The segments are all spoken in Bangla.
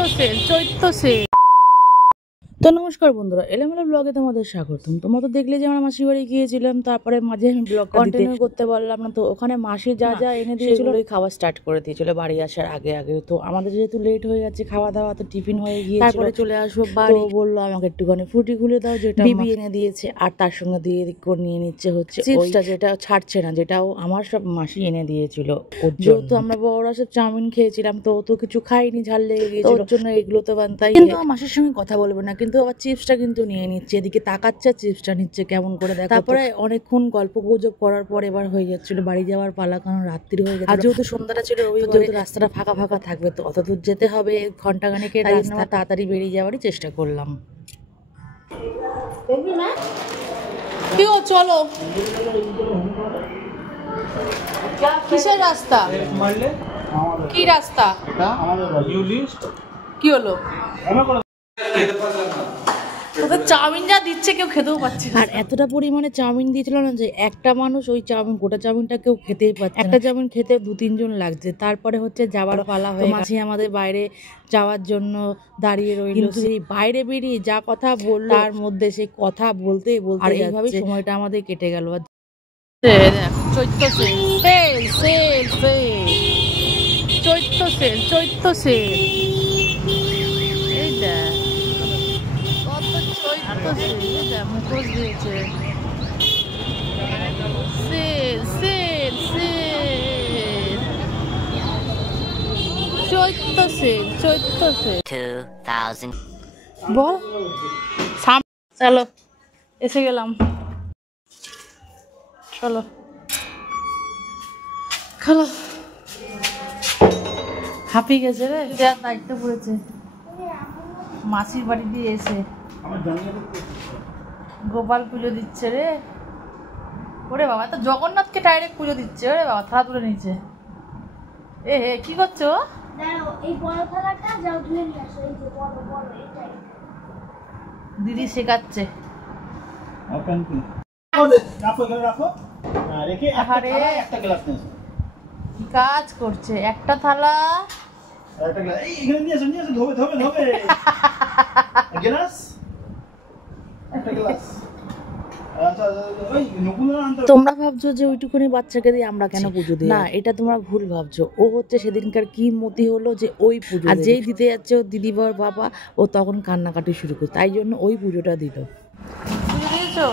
চৈত্র সেল। তো নমস্কার বন্ধুরা, এলোমেলো ব্লগে তোমাদের স্বাগতম। তোমরা তো দেখলে যে আমরা মাসির বাড়ি গিয়েছিলাম, তারপরে মাঝে আমি ব্লগ কন্টিনিউ করতে পারলাম না। তো ওখানে মাসি যা যা এনে দিয়েছিল ওই খাওয়া স্টার্ট করে দিয়েছিল বাড়ি আসার আগে আগে। তো আমাদের যেহেতু লেট হয়ে যাচ্ছে খাওয়া দাওয়া, তো টিফিন হয়ে গিয়েছিল, তারপরে চলে আসবো বাড়ি। বললো আমাকে একটুখানি ফ্রুটি খুলে দাও, যেটা বিবি এনে দিয়েছে, আর তার সঙ্গে দিয়ে নিয়ে নিচ্ছে হচ্ছে চিপসটা, যেটা ছাড়ছে না, যেটাও আমার সব মাসি এনে দিয়েছিল। যেহেতু আমরা বড়রা সব চাউমিন খেয়েছিলাম, তো ও তো কিছু খাইনি, ঝাল লেগে গিয়েছিল, ওর জন্য এগুলো তো বানতাই। কিন্তু মাসির সঙ্গে কথা বলবো না, কিন্তু আবার চিপসটা কিন্তু নিয়ে নিচ্ছে, এদিকে তাকাচ্ছে চিপসটা নিচ্ছে কেমন করে দেখো। তারপরে অনেকক্ষণ গল্প গুজব করার পর এবার হয়ে যাচ্ছিল বাড়ি যাওয়ার পালা, কারণ রাত্রি হয়ে গেছে। আর যেহেতু সন্ধ্যাটা ছিল, যেহেতু রাস্তাটা ফাঁকা ফাঁকা থাকবে, তো অত দূর যেতে হবে, ঘন্টাখানেকের রাস্তা, তাড়াতাড়ি বেরিয়ে যাওয়ারই চেষ্টা করলাম। চলো, কিসের রাস্তা, কি রাস্তা, কি হলো? তোদের চাউমিন যা দিচ্ছে কেউ খেতেও পাচ্ছে না। আর এতটা পরিমাণে চাউমিন দিয়েছিল না যে একটা মানুষ ওই চাউমিন, গোটা চাউমিনটা কেউ খেতেই পাচ্ছে। একটা চাউমিন খেতে 2-3 জন লাগছে। তারপরে হচ্ছে যাওয়ার পালা হয়ে মাসি আমাদের বাইরে যাওয়ার জন্য দাঁড়িয়ে রইল। কিন্তু সেই বাইরে বেরিয়ে যা কথা বললো, তার মধ্যে সেই কথা বলতে বলতে আর এইভাবেই সময়টা আমাদের কেটে গেল। চৈত্র সেল, সেল সেল সেল, চৈত্র সেল, চৈত্র সেল। এই দেখ কত চৈত্র সেল, মুখোশ দিয়েছে। সেল সেল সেল, চৈত্র সেল, চৈত্র সেল। 2000 বল, চলো এসে গেলাম, চলো খালো। হাঁপিয়ে গেছে রে, দেওয়ার দায়িত্ব পড়েছে মাসির বাড়ি দিয়ে এসে। গোপাল পুজো দিচ্ছে রে, ওরে বাবা, তো জগন্নাথকে ডাইরেক্ট পুজো দিচ্ছে। ওরে বাবা, থালা তুলে নিচ্ছে। এ হে, কি করছো? দিদি শেখাচ্ছে। কি কাজ করছে? একটা থালা, তোমরা ভাবছো যে ওইটুকুনি বাচ্চাকে দিয়ে আমরা কেন পুজো দিই? না, এটা তোমরা ভুল ভাবছো। ও হচ্ছে সেদিনকার কি মতি হলো যে ওই পুজো, আর যেই দিতে যাচ্ছে ও দিদি বর বাবা, ও তখন কান্নাকাটি শুরু করে, তাই জন্য ওই পুজোটা দিল। পুজো দিয়েছো?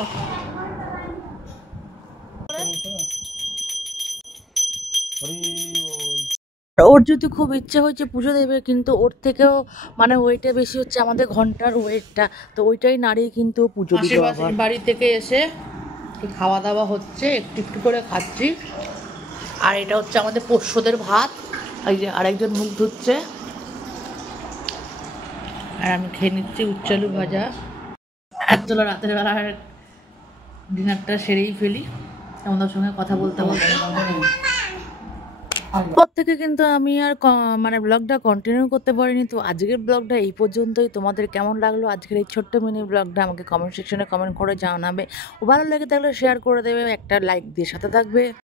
ওর যদি খুব ইচ্ছে হয়েছে পুজো দেবে, কিন্তু ওর থেকেও মানে ওয়েটে বেশি হচ্ছে আমাদের ঘন্টার ওয়েটটা, তো ওইটাই নাড়িয়ে কিন্তু পুজো দিতে হবে। বাড়ি থেকে এসে খাওয়া দাওয়া হচ্ছে, একটু একটু করে খাচ্ছি। আর এটা হচ্ছে আমাদের পোষ্যদের ভাত, এই যে আরেকজন মুখ ধুচ্ছে, আর আমি খেয়ে নিচ্ছি উচ্ছে আলু ভাজা। চলো রাতের বেলা ডিনারটা সেরেই ফেলি, আমাদের সঙ্গে কথা বলতে বলতে। পর থেকে কিন্তু আমি আর মানে ব্লগটা কন্টিনিউ করতে পারিনি। তো আজকের ব্লগটা এই পর্যন্তই। তোমাদের কেমন লাগলো আজকের এই ছোট্ট মিনি ব্লগটা আমাকে কমেন্ট সেকশনে কমেন্ট করে জানাবে। ও ভালো লেগে থাকলে শেয়ার করে দেবে, একটা লাইক দিয়ে সাথে থাকবে।